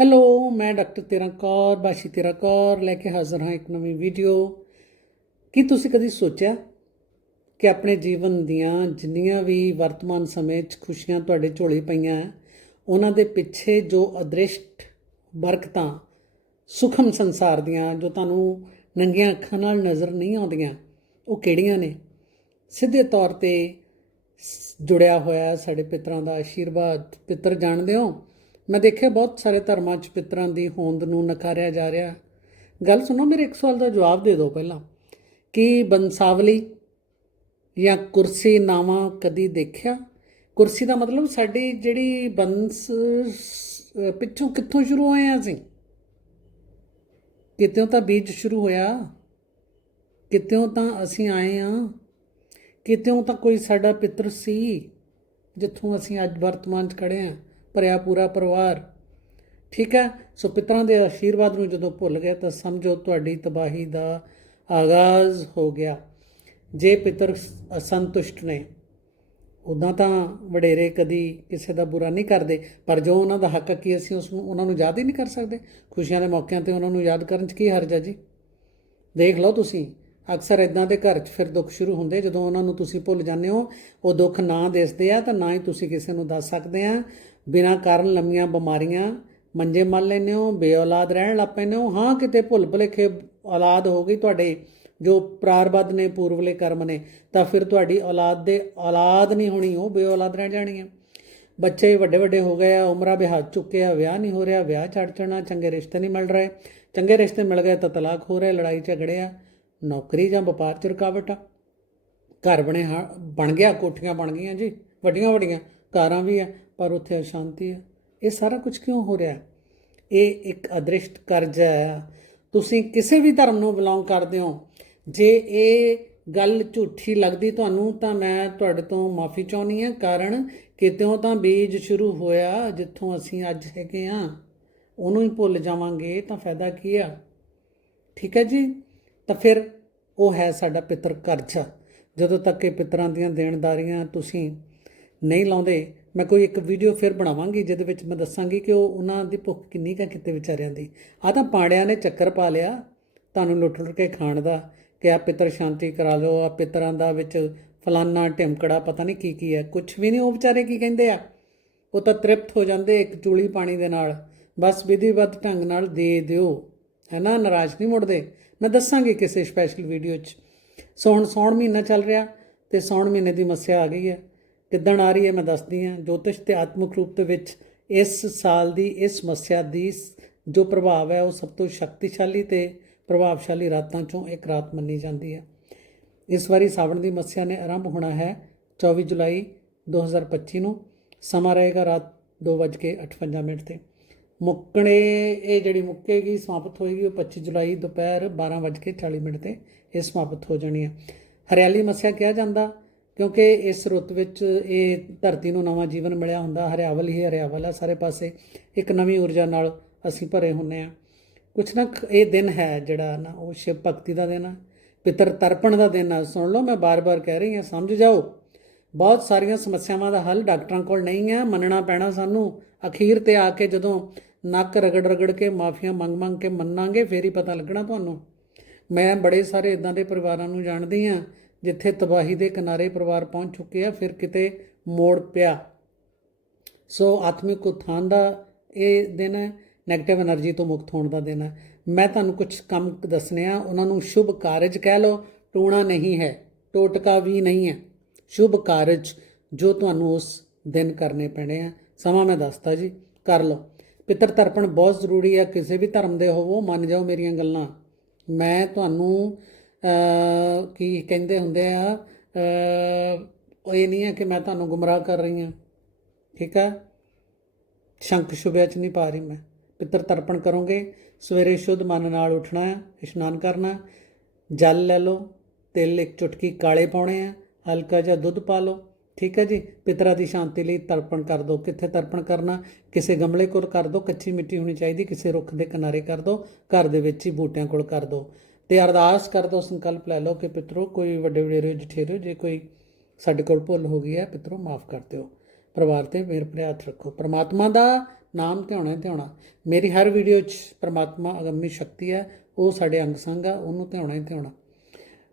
Hello ਮੈਂ doctor ਤੇਰਾ ਕੌਰ ਬਾਸ਼ੀ ਤੇਰਾ ਕੌਰ ਲੈ ਕੇ ਹਾਜ਼ਰ ਹਾਂ ਇੱਕ ਨਵੀਂ ਵੀਡੀਓ ਕੀ ਤੁਸੀਂ ਕਦੀ ਸੋਚਿਆ ਕਿ ਆਪਣੇ ਜੀਵਨ ਦੀਆਂ ਜਿੰਨੀਆਂ ਵੀ ਵਰਤਮਾਨ ਸਮੇਂ 'ਚ ਖੁਸ਼ੀਆਂ ਤੁਹਾਡੇ ਝੋਲੀ ਪਈਆਂ ਹੈ, ਉਹਨਾਂ ਦੇ ਪਿੱਛੇ ਜੋ ਅਦ੍ਰਿਸ਼ਟ ਬਰਕਤਾਂ ਸੁਖਮ ਸੰਸਾਰ ਦੀਆਂ ਜੋ ਤੁਹਾਨੂੰ ਨੰਗੀਆਂ ਅੱਖਾਂ ਨਾਲ ਨਜ਼ਰ ਨਹੀਂ ਆਉਂਦੀਆਂ ਉਹ ਕਿਹੜੀਆਂ ਨੇ? ਸਿੱਧੇ ਤੌਰ ਤੇ ਸ- ਜੁੜਿਆ ਹੋਇਆ ਸਾਡੇ ਪਿਤਰਾਂ ਦਾ ਆਸ਼ੀਰਵਾਦ ਪਿਤਰ ਜਾਣਦੇ ਹੋ? ਮੈਂ ਦੇਖਿਆ ਬਹੁਤ ਸਾਰੇ ਧਰਮਾਂ 'ਚ ਪਿਤਰਾਂ ਦੀ ਹੋਂਦ ਨੂੰ ਨਕਾਰਿਆ ਜਾ ਰਿਹਾ। ਗੱਲ ਸੁਣੋ ਮੇਰੇ ਇੱਕ ਸਵਾਲ ਦਾ ਜਵਾਬ ਦੇ ਦਿਓ ਪਹਿਲਾਂ। ਕਿ ਬੰਸਾਵਲੀ ਜਾਂ ਕੁਰਸੀ ਨਾਵਾਂ ਕਦੀ ਦੇਖਿਆ? ਕੁਰਸੀ ਦਾ ਮਤਲਬ ਸਾਡੀ ਜਿਹੜੀ ਬੰਸ ਪਿੱਛੋਂ ਕਿੱਥੋਂ ਸ਼ੁਰੂ ਹੋਏ ਹਾਂ ਅਸੀਂ? ਕਿਤਿਓਂ ਤਾਂ ਬੀਜ ਸ਼ੁਰੂ ਹੋਇਆ, ਕਿਤਿਓਂ ਤਾਂ ਅਸੀਂ ਆਏ ਆ, ਕਿਤਿਓਂ ਤਾਂ ਕੋਈ ਸਾਡਾ ਪਿੱਤਰ ਸੀ, ਜਿੱਥੋਂ ਅਸੀਂ ਅੱਜ ਵਰਤਮਾਨ 'ਚ ਖੜੇ ਆ। ਭਰਿਆ ਪੂਰਾ ਪਰਿਵਾਰ। ਠੀਕ ਹੈ? ਸੋ ਪਿਤਰਾਂ ਦੇ ਆਸ਼ੀਰਵਾਦ ਨੂੰ ਜਦੋਂ ਭੁੱਲ ਗਏ ਤਾਂ ਸਮਝੋ ਤੁਹਾਡੀ ਤਬਾਹੀ ਦਾ ਆਗਾਜ਼ ਹੋ ਗਿਆ। ਜੇ ਪਿਤਰ ਅਸੰਤੁਸ਼ਟ ਨੇ ਉਦਾਂ ਤਾਂ ਵਡੇਰੇ ਕਦੀ ਕਿਸੇ ਦਾ ਬੁਰਾ ਨਹੀਂ ਕਰਦੇ, ਪਰ ਜੋ ਉਹਨਾਂ ਦਾ ਹੱਕ ਕੀ ਅਸੀਂ ਉਸ ਨੂੰ ਉਹਨਾਂ ਨੂੰ ਯਾਦ ਹੀ ਨਹੀਂ ਕਰ ਸਕਦੇ? ਖੁਸ਼ੀਆਂ ਦੇ ਮੌਕਿਆਂ ਤੇ ਉਹਨਾਂ ਨੂੰ ਯਾਦ ਕਰਨ 'ਚ ਕੀ ਹਰਜ ਹੈ ਜੀ? ਦੇਖ ਲਓ ਤੁਸੀਂ, ਅਕਸਰ ਇਦਾਂ ਦੇ ਘਰ 'ਚ ਫਿਰ ਦੁੱਖ ਸ਼ੁਰੂ ਹੁੰਦੇ ਜਦੋਂ ਉਹਨਾਂ ਨੂੰ ਤੁਸੀਂ ਭੁੱਲ ਜਾਂਦੇ ਹੋ, ਉਹ ਦੁੱਖ ਨਾ ਦਿਸਦੇ ਆ ਤਾਂ ਨਾ ਹੀ ਤੁਸੀਂ ਕਿਸੇ ਨੂੰ ਦੱਸ ਸਕਦੇ ਆ। ਬਿਨਾਂ ਕਾਰਨ ਲੰਮੀਆਂ ਬਿਮਾਰੀਆਂ, ਮੰਜੇ ਮੰਨ ਲੈਂਦੇ ਹੋ, ਬੇਔਲਾਦ ਰਹਿਣ ਲੱਗ ਪੈਂਦੇ ਹੋ। ਹਾਂ, ਕਿਤੇ ਭੁੱਲ ਭੁਲੇਖੇ ਔਲਾਦ ਹੋ ਗਈ ਤੁਹਾਡੇ, ਜੋ ਪ੍ਰਾਰਬੱਧ ਨੇ, ਪੂਰਵਲੇ ਕਰਮ ਨੇ, ਤਾਂ ਫਿਰ ਤੁਹਾਡੀ ਔਲਾਦ ਦੇ ਔਲਾਦ ਨਹੀਂ ਹੋਣੀ, ਉਹ ਬੇਔਲਾਦ ਰਹਿ ਜਾਣੀ ਹੈ। ਬੱਚੇ ਵੱਡੇ ਵੱਡੇ ਹੋ ਗਏ ਆ, ਉਮਰਾਂ ਵਿਆਹ ਚੁੱਕੇ ਆ ਵਿਆਹ ਨਹੀਂ ਹੋ ਰਿਹਾ, ਵਿਆਹ ਛੱਡ ਚਣਾ ਚੰਗੇ ਰਿਸ਼ਤੇ ਨਹੀਂ ਮਿਲ ਰਹੇ। ਚੰਗੇ ਰਿਸ਼ਤੇ ਮਿਲ ਗਏ ਤਾਂ ਤਲਾਕ ਹੋ ਰਿਹਾ, ਲੜਾਈ ਝਗੜੇ ਆ, ਨੌਕਰੀ ਜਾਂ ਵਪਾਰ ਚ ਰੁਕਾਵਟ ਆ। ਘਰ ਬਣੇ ਹਾਂ- ਬਣ ਗਿਆ, ਕੋਠੀਆਂ ਬਣ ਗਈਆਂ ਜੀ ਵੱਡੀਆਂ ਵੱਡੀਆਂ ਕਾਰਾਂ ਵੀ ਆ ਪਰ ਉੱਥੇ ਅਸ਼ਾਂਤੀ ਆ ਇਹ ਸਾਰਾ ਕੁਝ ਕਿਉਂ ਹੋ ਰਿਹਾ? ਇਹ ਇੱਕ ਅਦ੍ਰਿਸ਼ਟ ਕਰਜ਼ਾ ਹੈ। ਤੁਸੀਂ ਕਿਸੇ ਵੀ ਧਰਮ ਨੂੰ ਬਿਲੋਂਗ ਕਰਦੇ ਹੋ। ਜੇ ਇਹ ਗੱਲ ਝੂਠੀ ਲੱਗਦੀ ਤੁਹਾਨੂੰ, ਤਾਂ ਮੈਂ ਤੁਹਾਡੇ ਤੋਂ ਮਾਫੀ ਚਾਹੁੰਦੀ ਹਾਂ। ਕਾਰਨ ਕਿਤਿਓਂ ਤਾਂ ਬੀਜ ਸ਼ੁਰੂ ਹੋਇਆ ਜਿੱਥੋਂ ਅਸੀਂ ਅੱਜ ਹੈਗੇ ਆ ਉਹਨੂੰ ਹੀ ਭੁੱਲ ਜਾਵਾਂਗੇ, ਤਾਂ ਫਾਇਦਾ ਕੀ ਆ? ਠੀਕ ਹੈ ਜੀ? ਤਾਂ ਫਿਰ ਉਹ ਹੈ ਸਾਡਾ ਪਿੱਤਰ ਕਰਜ਼ਾ। ਜਦੋਂ ਤੱਕ ਇਹ ਪਿਤਰਾਂ ਦੀਆਂ ਦੇਣਦਾਰੀਆਂ ਤੁਸੀਂ ਨਹੀਂ ਲਾਉਂਦੇ ਮੈਂ ਕੋਈ ਇੱਕ ਵੀਡੀਓ ਫਿਰ ਬਣਾਵਾਂਗੀ, ਜਿਹਦੇ ਵਿੱਚ ਮੈਂ ਦੱਸਾਂਗੀ ਕਿ ਉਹ ਉਹਨਾਂ ਦੀ ਭੁੱਖ ਕਿੰਨੀ ਕੁ ਕਿਤੇ ਵਿਚਾਰਿਆਂ ਦੀ। ਆ ਤਾਂ ਪਾੜਿਆਂ ਨੇ ਚੱਕਰ ਪਾ ਲਿਆ, ਤੁਹਾਨੂੰ ਲੁੱਟ ਲੁੱਟ ਕੇ ਖਾਣ ਦਾ, ਕਿ ਆ ਪਿੱਤਰ ਸ਼ਾਂਤੀ ਕਰਾ ਲਓ ਆ ਪਿੱਤਰਾਂ ਦਾ ਵਿੱਚ ਫਲਾਨਾ ਢਿਮਕੜਾ ਪਤਾ ਨਹੀਂ ਕੀ ਕੀ ਹੈ। ਕੁਝ ਵੀ ਨਹੀਂ, ਉਹ ਵਿਚਾਰੇ ਕੀ ਕਹਿੰਦੇ ਆ? ਉਹ ਤਾਂ ਤ੍ਰਿਪਤ ਹੋ ਜਾਂਦੇ ਇੱਕ ਚੂਲੀ ਪਾਣੀ ਦੇ ਨਾਲ। ਬਸ ਵਿਧੀਵਤ ਢੰਗ ਨਾਲ ਦੇ ਦਿਓ। ਹੈ ਨਾ? ਨਾਰਾਜ਼ ਨਹੀਂ ਮੁੜਦੇ। ਮੈਂ ਦੱਸਾਂਗੀ ਕਿਸੇ ਸਪੈਸ਼ਲ ਵੀਡੀਓ 'ਚ। ਸੋ ਹੁਣ ਸੌਣ ਮਹੀਨਾ ਚੱਲ ਰਿਹਾ ਤੇ ਸੌਣ ਮਹੀਨੇ ਦੀ ਮੱਸਿਆ ਆ ਗਈ ਹੈ। ਕਿੱਦਣ ਆ ਰਹੀ ਹੈ ਮੈਂ ਦੱਸਦੀ ਹਾਂ। ਜੋਤਿਸ਼ ਤੇ ਆਤਮਿਕ ਰੂਪ ਦੇ ਵਿੱਚ ਇਸ ਸਾਲ ਦੀ, ਇਸ ਸਮੱਸਿਆ ਦੀ ਜੋ ਪ੍ਰਭਾਵ ਹੈ, ਉਹ ਸਭ ਤੋਂ ਸ਼ਕਤੀਸ਼ਾਲੀ ਤੇ ਪ੍ਰਭਾਵਸ਼ਾਲੀ ਰਾਤਾਂ ਚੋਂ ਇੱਕ ਰਾਤ ਮੰਨੀ ਜਾਂਦੀ ਹੈ। ਇਸ ਵਾਰੀ ਸਾਵਣ ਦੀ ਮੱਸਿਆ ਨੇ ਆਰੰਭ ਹੋਣਾ ਹੈ 24 ਜੁਲਾਈ 2025 ਨੂੰ। ਸਮਾਂ ਰਹੇਗਾ ਰਾਤ 2:58 ਮਿੰਟ ਤੇ। ਮੁੱਕਣੇ, ਇਹ ਜਿਹੜੀ ਮੁੱਕੇਗੀ, ਸਮਾਪਤ ਹੋਏਗੀ ਉਹ 25 ਜੁਲਾਈ ਦੁਪਹਿਰ 12:40 ਮਿੰਟ ਤੇ। ਇਹ ਸਮਾਪਤ ਹੋ ਜਾਣੀ ਹੈ। ਹਰਿਆਲੀ ਮੱਸਿਆ ਕਿਹਾ ਜਾਂਦਾ। ਕਿਉਂਕਿ ਇਸ ਰੁੱਤ ਵਿੱਚ ਇਹ ਧਰਤੀ ਨੂੰ ਨਵਾਂ ਜੀਵਨ ਮਿਲਿਆ ਹੁੰਦਾ, ਹਰਿਆਵਲ ਹੀ ਹਰਿਆਵਲ ਆ ਸਾਰੇ ਪਾਸੇ, ਇੱਕ ਨਵੀਂ ਊਰਜਾ ਨਾਲ ਅਸੀਂ ਭਰੇ ਹੁੰਨੇ ਆ ਕੁਛ ਨਾ ਇਹ ਦਿਨ ਹੈ ਜਿਹੜਾ ਨਾ, ਉਹ ਸ਼ਿਵ ਭਗਤੀ ਦਾ ਦਿਨ ਆ, ਪਿਤਰ ਤਰਪਣ ਦਾ ਦਿਨ ਆ। ਸੁਣ ਲਓ, ਮੈਂ ਬਾਰ-ਬਾਰ ਕਹਿ ਰਹੀ ਹਾਂ, ਸਮਝ ਜਾਓ। ਬਹੁਤ ਸਾਰੀਆਂ ਸਮੱਸਿਆਵਾਂ ਦਾ ਹੱਲ ਡਾਕਟਰਾਂ ਕੋਲ ਨਹੀਂ ਹੈ, ਮੰਨਣਾ ਪੈਣਾ ਸਾਨੂੰ। ਅਖੀਰ ਤੇ ਆ ਕੇ ਜਦੋਂ ਨੱਕ ਰਗੜ ਰਗੜ ਕੇ ਮਾਫੀਆਂ ਮੰਗ ਮੰਗ ਕੇ ਮੰਨਾਂਗੇ, ਫੇਰ ਹੀ ਪਤਾ ਲੱਗਣਾ ਤੁਹਾਨੂੰ। ਮੈਂ ਬੜੇ ਸਾਰੇ ਇਦਾਂ ਦੇ ਪਰਿਵਾਰਾਂ ਨੂੰ ਜਾਣਦੀ ਹਾਂ ਜਿੱਥੇ ਤਬਾਹੀ ਦੇ ਕਿਨਾਰੇ ਪਰਿਵਾਰ ਪਹੁੰਚ ਚੁੱਕੇ ਆ, ਫਿਰ ਕਿਤੇ ਮੋੜ ਪਿਆ। ਸੋ ਆਤਮਿਕ ਉਥਾਨ ਦਾ ਇਹ ਦਿਨ ਹੈ ਨੈਗੇਟਿਵ એનર્ਜੀ ਤੋਂ ਮੁਕਤ ਹੋਣ ਦਾ ਦਿਨ ਹੈ। ਮੈਂ ਤੁਹਾਨੂੰ ਕੁਝ ਕੰਮ ਦੱਸਣੇ ਆ, ਉਹਨਾਂ ਨੂੰ ਸ਼ੁਭ ਕਾਰਜ ਕਹਿ ਲਓ, ਟੂਣਾ ਨਹੀਂ ਹੈ, ਟੋਟਕਾ ਵੀ ਨਹੀਂ ਹੈ। ਸ਼ੁਭ ਕਾਰਜ ਜੋ ਤੁਹਾਨੂੰ ਉਸ ਦਿਨ ਕਰਨੇ ਪੈਣੇ ਆ, ਸਮਾਂ ਮੈਂ ਦੱਸਦਾ ਜੀ, ਕਰ ਲਓ। ਪਿਤਰ ਤਰਪਣ ਬਹੁਤ ਜ਼ਰੂਰੀ ਆ, ਕਿਸੇ ਵੀ ਧਰਮ ਦੇ ਹੋਵੋ, ਮੰਨ ਜਾਓ ਮੇਰੀਆਂ ਗੱਲਾਂ। ਮੈਂ ਤੁਹਾਨੂੰ ਕੀ ਕਹਿੰਦੇ ਹੁੰਦੇ ਆ ਉਹ ਇਹ ਨਹੀਂ ਹੈ ਕਿ ਮੈਂ ਤੁਹਾਨੂੰ ਗੁੰਮਰਾਹ ਕਰ ਰਹੀ ਹਾਂ, ਠੀਕ ਆ? ਸ਼ੰਕ ਸ਼ੁਭਿਆ ਚ ਨਹੀਂ ਪਾ ਰਹੀ ਮੈਂ। ਪਿੱਤਰ ਤਰਪਣ ਕਰੋਗੇ, ਸਵੇਰੇ ਸ਼ੁੱਧ ਮਨ ਨਾਲ ਉੱਠਣਾ ਹੈ, ਇਸ਼ਨਾਨ ਕਰਨਾ ਜਲ ਲੈ ਲਓ, ਤਿਲ ਇੱਕ ਚੁਟਕੀ ਕਾਲੇ ਪਾਉਣੇ ਆ, ਹਲਕਾ ਜਿਹਾ ਦੁੱਧ ਪਾ ਲਓ, ਠੀਕ ਹੈ ਜੀ? ਪਿਤਰਾਂ ਦੀ ਸ਼ਾਂਤੀ ਲਈ ਤਰਪਣ ਕਰ ਦਿਓ ਕਿੱਥੇ ਤਰਪਣ ਕਰਨਾ? ਕਿਸੇ ਗਮਲੇ ਕੋਲ ਕਰ ਦਿਓ ਕੱਚੀ ਮਿੱਟੀ ਹੋਣੀ ਚਾਹੀਦੀ, ਕਿਸੇ ਰੁੱਖ ਦੇ ਕਿਨਾਰੇ ਕਰ ਦਿਓ ਘਰ ਦੇ ਵਿੱਚ ਹੀ ਬੂਟਿਆਂ ਕੋਲ ਕਰ ਦਿਓ ਤੇ ਅਰਦਾਸ ਕਰ ਦਿਓ ਸੰਕਲਪ ਲੈ ਲਓ ਕਿ ਪਿਤਰੋ, ਕੋਈ ਵੱਡੇ ਵਡੇਰੇ ਜਠੇਰੇ ਜੇ ਕੋਈ ਸਾਡੇ ਕੋਲ ਭੁੱਲ ਹੋ ਗਈ ਹੈ, ਪਿਤਰੋ, ਮਾਫ ਕਰ ਦਿਓ। ਪਰਿਵਾਰ ਤੇ ਮੇਰ ਭਰੇ ਹੱਥ ਰੱਖੋ। ਪ੍ਰਮਾਤਮਾ ਦਾ ਨਾਮ ਧਿਆਉਣਾ ਹੀ, ਧਿਆਉਣਾ। ਮੇਰੀ ਹਰ ਵੀਡੀਓ 'ਚ ਪ੍ਰਮਾਤਮਾ ਅਗੰਮੀ ਸ਼ਕਤੀ ਹੈ, ਉਹ ਸਾਡੇ ਅੰਗ ਸੰਗ ਆ, ਉਹਨੂੰ ਧਿਆਉਣਾ ਹੀ, ਧਿਆਉਣਾ।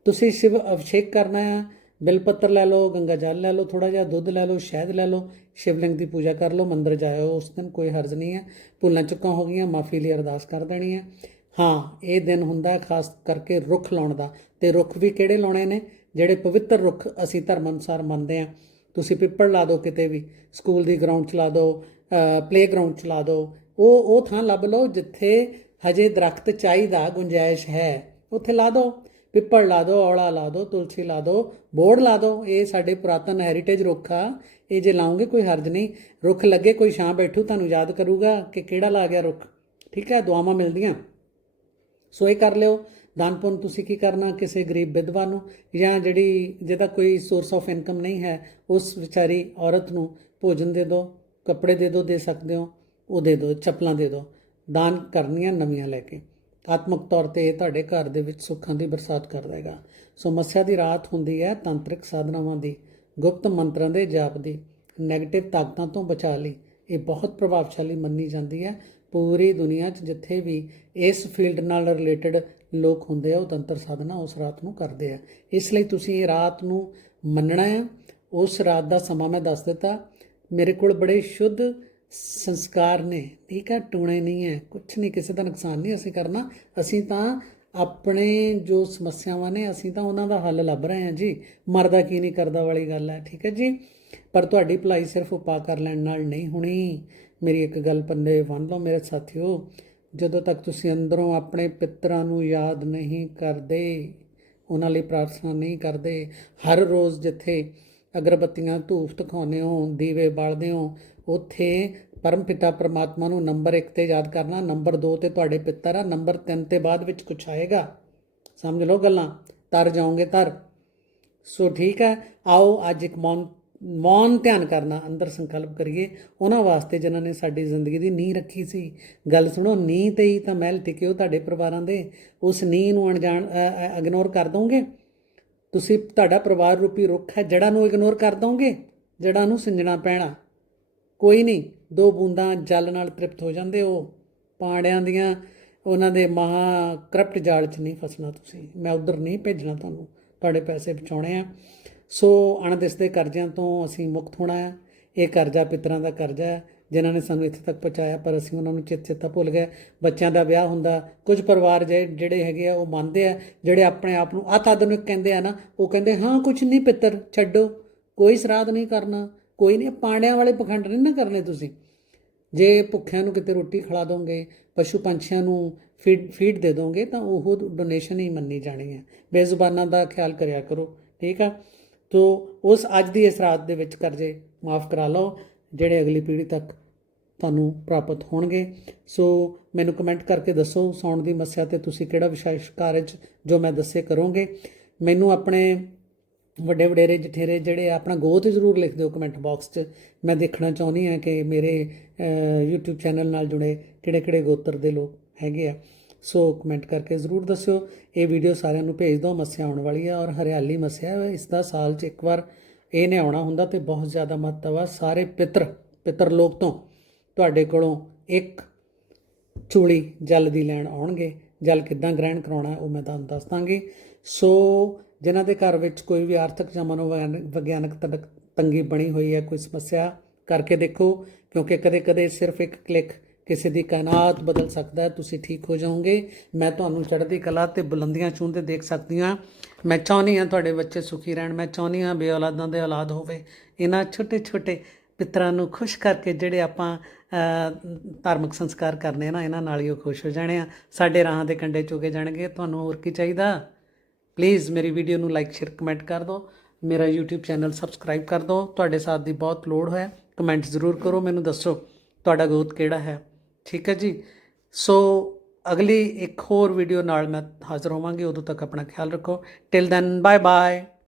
ਤੁਸੀਂ ਸ਼ਿਵ ਅਭਿਸ਼ੇਕ ਕਰਨਾ ਹੈ, ਬਿਲ ਪੱਤਰ ਲੈ ਲਓ, ਗੰਗਾ ਜਲ ਲੈ ਲਓ ਥੋੜਾ ਜਿਹਾ ਦੁੱਧ ਲੈ ਲਓ, ਸ਼ਹਿਦ ਲੈ ਲਓ, ਸ਼ਿਵਲਿੰਗ ਦੀ ਪੂਜਾ ਕਰ ਲਓ, ਮੰਦਰ ਜਾਇਓ, ਉਸ ਦਿਨ ਕੋਈ ਹਰਜ ਨਹੀਂ ਹੈ। ਭੁੱਲਾਂ ਚੁੱਕਾਂ ਹੋ ਗਈਆਂ, ਮਾਫੀ ਲਈ ਅਰਦਾਸ ਕਰ ਦੇਣੀ ਹੈ। ਹਾਂ, ਇਹ ਦਿਨ ਹੁੰਦਾ ਖਾਸ ਕਰਕੇ ਰੁੱਖ ਲਾਉਣ ਦਾ। ਤੇ ਰੁੱਖ ਵੀ ਕਿਹੜੇ ਲਾਉਣੇ ਨੇ? ਜਿਹੜੇ ਪਵਿੱਤਰ ਰੁੱਖ ਅਸੀਂ ਧਰਮ ਅਨੁਸਾਰ ਮੰਨਦੇ ਹਾਂ। ਤੁਸੀਂ ਪਿੱਪਲ ਲਾ ਦਿਓ ਕਿਤੇ ਵੀ, ਸਕੂਲ ਦੀ ਗਰਾਊਂਡ 'ਚ ਲਾ ਦਿਓ ਪਲੇਗਰਾਊਂਡ 'ਚ ਲਾ ਦਿਓ। ਉਹ ਉਹ ਥਾਂ ਲੱਭ ਲਓ ਜਿੱਥੇ ਹਜੇ ਦਰਖਤ ਚਾਹੀਦਾ, ਗੁੰਜਾਇਸ਼ ਹੈ। ਉੱਥੇ ਲਾ ਦਿਓ, ਪਿੱਪਲ ਲਾ ਦਿਓ, ਔਲਾ ਲਾ ਦਿਓ, ਤੁਲਸੀ ਲਾ ਦਿਓ, ਬੋੜ ਲਾ ਦਿਓ। ਇਹ ਸਾਡੇ ਪੁਰਾਤਨ ਹੈਰੀਟੇਜ ਰੁੱਖ ਆ। ਇਹ ਜੇ ਲਾਉਂਗੇ ਕੋਈ ਹਰਜ ਨਹੀਂ। ਰੁੱਖ ਲੱਗੇ, ਕੋਈ ਛਾਂ ਬੈਠੂ, ਤੁਹਾਨੂੰ ਯਾਦ ਕਰੂਗਾ ਕਿ ਕਿਹੜਾ ਲਾ ਗਿਆ ਰੁੱਖ। ਠੀਕ ਹੈ, ਦੁਆਵਾਂ ਮਿਲਦੀਆਂ। ਸੋ ਇਹ ਕਰ ਲਿਓ। ਦਾਨ ਪੁੰਨ ਤੁਸੀਂ ਕੀ ਕਰਨਾ? ਕਿਸੇ ਗਰੀਬ ਵਿਧਵਾ ਨੂੰ ਜਾਂ ਜਿਹੜੀ, ਜਿਹਦਾ ਕੋਈ ਸੋਰਸ ਆਫ ਇਨਕਮ ਨਹੀਂ ਹੈ, ਉਸ ਵਿਚਾਰੀ ਔਰਤ ਨੂੰ ਭੋਜਨ ਦੇ ਦਿਓ, ਕੱਪੜੇ ਦੇ ਦਿਓ, ਦੇ ਸਕਦੇ ਹੋ, ਉਹ ਦੇ ਦਿਓ, ਚੱਪਲਾਂ ਦੇ ਦਿਓ। ਦਾਨ ਕਰਨੀਆਂ ਨਵੀਆਂ ਲੈ ਕੇ। ਆਤਮਿਕ ਤੌਰ ਤੇ ਇਹ ਤੁਹਾਡੇ ਘਰ ਦੇ ਵਿੱਚ ਸੁੱਖਾਂ ਦੀ ਬਰਸਾਤ ਕਰ ਦੇਗਾ। ਸੋ ਮੱਸਿਆ ਦੀ ਰਾਤ ਹੁੰਦੀ ਹੈ ਤੰਤਰਿਕ ਸਾਧਨਾਵਾਂ ਦੀ, ਗੁਪਤ ਮੰਤਰਾਂ ਦੇ ਜਾਪ ਦੀ ਨੈਗੇਟਿਵ ਤਾਕਤਾਂ ਤੋਂ ਬਚਾ ਲਈ। ਇਹ ਬਹੁਤ ਪ੍ਰਭਾਵਸ਼ਾਲੀ ਮੰਨੀ ਜਾਂਦੀ ਹੈ। ਪੂਰੀ ਦੁਨੀਆ 'ਚ ਜਿੱਥੇ ਵੀ ਇਸ ਫੀਲਡ ਨਾਲ ਰਿਲੇਟਡ ਲੋਕ ਹੁੰਦੇ ਆ, ਉਹ ਤੰਤਰ ਸਾਧਨਾ ਉਸ ਰਾਤ ਨੂੰ ਕਰਦੇ ਆ। ਇਸ ਲਈ ਤੁਸੀਂ ਇਹ ਰਾਤ ਨੂੰ ਮੰਨਣਾ ਹੈ ਉਸ ਰਾਤ ਦਾ ਸਮਾਂ ਮੈਂ ਦੱਸ ਦਿੱਤਾ। ਮੇਰੇ ਕੋਲ ਬੜੇ ਸ਼ੁੱਧ ਸੰਸਕਾਰ ਨੇ। ਠੀਕ ਹੈ ਟੂਣੇ ਨਹੀਂ ਹੈ ਕੁਝ ਨਹੀਂ, ਕਿਸੇ ਦਾ ਨੁਕਸਾਨ ਨਹੀਂ ਅਸੀਂ ਕਰਨਾ। ਅਸੀਂ ਤਾਂ ਆਪਣੇ ਜੋ ਸਮੱਸਿਆਵਾਂ ਨੇ, ਅਸੀਂ ਤਾਂ ਉਹਨਾਂ ਦਾ ਹੱਲ ਲੱਭ ਰਹੇ ਹਾਂ ਜੀ। ਮਰਦਾ ਕੀ ਨਹੀਂ ਕਰਦਾ ਵਾਲੀ ਗੱਲ ਹੈ ਠੀਕ ਹੈ ਜੀ? ਪਰ ਤੁਹਾਡੀ ਭਲਾਈ ਸਿਰਫ ਉਪਾਅ ਕਰ ਲੈਣ ਨਾਲ ਨਹੀਂ ਹੋਣੀ। ਮੇਰੀ ਇੱਕ ਗੱਲ ਪੰਦੇ ਬੰਨ ਲਓ ਮੇਰੇ ਸਾਥੀਓ, ਜਦੋਂ ਤੱਕ ਤੁਸੀਂ ਅੰਦਰੋਂ ਆਪਣੇ ਪਿੱਤਰਾਂ ਨੂੰ ਯਾਦ ਨਹੀਂ ਕਰਦੇ, ਉਹਨਾਂ ਲਈ ਪ੍ਰਾਰਥਨਾ ਨਹੀਂ ਕਰਦੇ, ਹਰ ਰੋਜ਼ ਜਿੱਥੇ ਅਗਰਬੱਤੀਆਂ ਧੂਫ ਦਿਖਾਉਂਦੇ ਹੋ, ਦੀਵੇ ਬਾਲਦੇ ਹੋ, ਉੱਥੇ ਪਰਮ ਪਿਤਾ ਪ੍ਰਮਾਤਮਾ ਨੂੰ ਨੰਬਰ 1 ਤੇ ਯਾਦ ਕਰਨਾ, ਨੰਬਰ 2 ਤੇ ਤੁਹਾਡੇ ਪਿੱਤਰ ਆ, ਨੰਬਰ 3 ਤੇ ਬਾਅਦ ਵਿੱਚ ਕੁਝ ਆਏਗਾ। ਸਮਝ ਲਓ ਗੱਲਾਂ? ਤਰ ਜਾਓਗੇ ਤਰ। ਸੋ ਠੀਕ ਹੈ, ਆਓ ਅੱਜ ਇੱਕ ਮੌਨ ਮੌਨ ਧਿਆਨ ਕਰਨਾ, ਅੰਦਰ ਸੰਕਲਪ ਕਰੀਏ, ਉਹਨਾਂ ਵਾਸਤੇ ਜਿਨ੍ਹਾਂ ਨੇ ਸਾਡੀ ਜ਼ਿੰਦਗੀ ਦੀ ਨੀਂਹ ਰੱਖੀ ਸੀ। ਗੱਲ ਸੁਣੋ, ਨੀਂਹ ਤੇ ਹੀ ਤਾਂ ਮਹਿਲ ਟਿਕਿਓ ਤੁਹਾਡੇ ਪਰਿਵਾਰਾਂ ਦੇ। ਉਸ ਨੀਂਹ ਨੂੰ ਅਣਜਾਣ ਇਗਨੋਰ ਕਰ ਦੋਗੇ? ਤੁਸੀਂ ਤੁਹਾਡਾ ਪਰਿਵਾਰ ਰੂਪੀ ਰੁੱਖ ਹੈ ਜੜਾਂ ਨੂੰ ਇਗਨੋਰ ਕਰ ਦੋਗੇ? ਜੜਾਂ ਨੂੰ ਸਿੰਜਣਾ ਪੈਣਾ। ਕੋਈ ਨਹੀਂ, ਦੋ ਬੂੰਦਾਂ ਜਲ ਨਾਲ ਤ੍ਰਿਪਤ ਹੋ ਜਾਂਦੇ ਉਹ। ਪਾੜਿਆਂ ਦੀਆਂ, ਉਹਨਾਂ ਦੇ ਮਹਾ ਕਰਪਟ ਜਾਲ 'ਚ ਨਹੀਂ ਫਸਣਾ ਤੁਸੀਂ। ਮੈਂ ਉਧਰ ਨਹੀਂ ਭੇਜਣਾ ਤੁਹਾਨੂੰ। ਤੁਹਾਡੇ ਪੈਸੇ ਬਚਾਉਣੇ ਆ। ਸੋ ਅਣਦਿਸਦੇ ਕਰਜ਼ਿਆਂ ਤੋਂ ਅਸੀਂ ਮੁਕਤ ਹੋਣਾ ਹੈ। ਇਹ ਕਰਜ਼ਾ ਪਿਤਰਾਂ ਦਾ ਕਰਜ਼ਾ ਹੈ, ਜਿਨ੍ਹਾਂ ਨੇ ਸਾਨੂੰ ਇੱਥੇ ਤੱਕ ਪਹੁੰਚਾਇਆ, ਪਰ ਅਸੀਂ ਉਹਨਾਂ ਨੂੰ ਚਿੱਤ ਚੇਤਾ ਭੁੱਲ ਗਏ। ਬੱਚਿਆਂ ਦਾ ਵਿਆਹ ਹੁੰਦਾ, ਕੁਝ ਪਰਿਵਾਰ ਜੇ- ਜਿਹੜੇ ਹੈਗੇ ਆ, ਉਹ ਮੰਨਦੇ ਆ, ਜਿਹੜੇ ਆਪਣੇ ਆਪ ਨੂੰ ਅਤ ਆਧੁਨਿਕ ਕਹਿੰਦੇ ਆ ਨਾ, ਉਹ ਕਹਿੰਦੇ, ਹਾਂ ਕੁਝ ਨਹੀਂ ਪਿੱਤਰ, ਛੱਡੋ, ਕੋਈ ਸਰਾਧ ਨਹੀਂ ਕਰਨਾ, ਕੋਈ ਨਹੀਂ, ਪਾਂਡਿਆਂ ਵਾਲੇ ਪਖੰਡ ਨਹੀਂ ਨਾ ਕਰਨੇ ਤੁਸੀਂ। ਜੇ ਭੁੱਖਿਆਂ ਨੂੰ ਕਿਤੇ ਰੋਟੀ ਖਿਲਾ ਦੋਗੇ, ਪਸ਼ੂ ਪੰਛੀਆਂ ਨੂੰ ਫੀਡ ਫੀਡ ਦੇ ਦੋਗੇ, ਤਾਂ ਉਹ ਡੋਨੇਸ਼ਨ ਹੀ ਮੰਨੀ ਜਾਣੀ ਹੈ। ਬੇਜ਼ੁਬਾਨਾਂ ਦਾ ਖਿਆਲ ਕਰਿਆ ਕਰੋ, ਠੀਕ ਆ? ਤੋ ਉਸ ਅੱਜ ਦੀ ਇਸ ਰਾਤ ਦੇ ਵਿੱਚ ਕਰਜ਼ੇ ਮਾਫ ਕਰਾ ਲਓ ਜਿਹੜੇ ਅਗਲੀ ਪੀੜ੍ਹੀ ਤੱਕ ਤੁਹਾਨੂੰ ਪ੍ਰਾਪਤ ਹੋਣਗੇ। ਸੋ ਮੈਨੂੰ ਕਮੈਂਟ ਕਰਕੇ ਦੱਸੋ ਸੌਣ ਦੀ ਮੱਸਿਆ ਤੇ ਤੁਸੀਂ ਕਿਹੜਾ ਵਿਸ਼ੇਸ਼ ਕਾਰਜ ਜੋ ਮੈਂ ਦੱਸੇ ਕਰੋਗੇ। ਮੈਨੂੰ ਆਪਣੇ ਵੱਡੇ ਵਡੇਰੇ ਜਠੇਰੇ ਜਿਹੜੇ ਆ, ਆਪਣਾ ਗੋਤ ਜ਼ਰੂਰ ਲਿਖ ਦਿਓ ਕਮੈਂਟ ਬਾਕਸ 'ਚ। ਮੈਂ ਦੇਖਣਾ ਚਾਹੁੰਦੀ ਹਾਂ ਕਿ ਮੇਰੇ ਅਹ, YouTube ਚੈਨਲ ਨਾਲ ਜੁੜੇ ਕਿਹੜੇ-ਕਿਹੜੇ ਗੋਤਰ ਦੇ ਲੋਕ ਹੈਗੇ ਆ। ਸੋ ਕਮੈਂਟ ਕਰਕੇ ਜ਼ਰੂਰ ਦੱਸਿਓ। ਇਹ ਵੀਡੀਓ ਸਾਰਿਆਂ ਨੂੰ ਭੇਜ ਦਿਓ, ਮੱਸਿਆ ਆਉਣ ਵਾਲੀ ਆ ਔਰ ਹਰਿਆਲੀ ਮੱਸਿਆ ਇਸ ਦਾ ਸਾਲ 'ਚ ਇੱਕ ਵਾਰ ਇਹ ਨੇ ਆਉਣਾ ਹੁੰਦਾ ਤੇ ਬਹੁਤ ਜ਼ਿਆਦਾ ਮਹੱਤਵ ਆ ਸਾਰੇ ਪਿਤਰ ਪਿਤਰ ਲੋਕ ਤੋਂ ਤੁਹਾਡੇ ਕੋਲੋਂ ਇੱਕ ਚੂਲੀ ਜਲ ਦੀ ਲੈਣ ਆਉਣਗੇ। ਜਲ ਕਿੱਦਾਂ ਗ੍ਰਹਿਣ ਕਰਾਉਣਾ ਉਹ ਮੈਂ ਤੁਹਾਨੂੰ ਦੱਸ ਦਾਂਗੀ। ਸੋ ਜਿਨ੍ਹਾਂ ਦੇ ਘਰ ਵਿੱਚ ਕੋਈ ਵੀ ਆਰਥਿਕ ਜਾਂ ਮਨੋਵਿਗਿਆਨਕ ਵਿਗਿਆਨਕ ਤੰਗ- ਤੰਗੀ ਬਣੀ ਹੋਈ ਹੈ, ਕੋਈ ਸਮੱਸਿਆ ਕਰਕੇ ਦੇਖੋ, ਕਿਉਂਕਿ ਕਦੇ-ਕਦੇ ਸਿਰਫ ਇੱਕ ਕਲਿੱਕ ਕਿਸੇ ਦੀ ਕਾਇਨਾਤ ਬਦਲ ਸਕਦਾ ਹੈ, ਤੁਸੀਂ ਠੀਕ ਹੋ ਜਾਓਗੇ। ਮੈਂ ਤੁਹਾਨੂੰ ਚੜ੍ਹਦੀ ਕਲਾ ਤੇ ਬੁਲੰਦੀਆਂ ਛੂਹਦੇ ਦੇਖ ਸਕਦੀ ਹਾਂ। ਮੈਂ ਚਾਹੁੰਦੀ ਹਾਂ ਤੁਹਾਡੇ ਬੱਚੇ ਸੁਖੀ ਰਹਿਣ। ਮੈਂ ਚਾਹੁੰਦੀ ਹਾਂ ਬੇ ਔਲਾਦਾਂ ਦੇ ਔਲਾਦ ਹੋਵੇ। ਇਹਨਾਂ ਛੋਟੇ-ਛੋਟੇ ਪਿਤਰਾਂ ਨੂੰ ਖੁਸ਼ ਕਰਕੇ ਜਿਹੜੇ ਆਪਾਂ ਧਾਰਮਿਕ ਸੰਸਕਾਰ ਕਰਨੇ ਨਾ, ਇਹਨਾਂ ਨਾਲ ਹੀ ਉਹ ਖੁਸ਼ ਹੋ ਜਾਣੇ ਆ। ਸਾਡੇ ਰਾਹਾਂ ਦੇ ਕੰਡੇ ਚੁਗੇ ਜਾਣਗੇ। ਤੁਹਾਨੂੰ ਹੋਰ ਕੀ ਚਾਹੀਦਾ? ਪਲੀਜ਼ ਮੇਰੀ ਵੀਡੀਓ ਨੂੰ ਲਾਈਕ ਸ਼ੇਅਰ ਕਮੈਂਟ ਕਰ ਦਿਓ। ਮੇਰਾ YouTube ਚੈਨਲ ਸਬਸਕ੍ਰਾਈਬ ਕਰ ਦਿਓ। ਤੁਹਾਡੇ ਸਾਥ ਦੀ ਬਹੁਤ ਲੋੜ ਹੈ ਕਮੈਂਟ ਜ਼ਰੂਰ ਕਰੋ। ਮੈਨੂੰ ਦੱਸੋ, ਤੁਹਾਡਾ ਗੋਤ ਕਿਹੜਾ ਹੈ? ਠੀਕ ਹੈ ਜੀ। ਸੋ ਅਗਲੀ ਇੱਕ ਹੋਰ ਵੀਡੀਓ ਨਾਲ ਮੈਂ ਹਾਜ਼ਰ ਹੋਵਾਂਗੀ। ਉਦੋਂ ਤੱਕ ਆਪਣਾ ਖਿਆਲ ਰੱਖੋ। Till then bye bye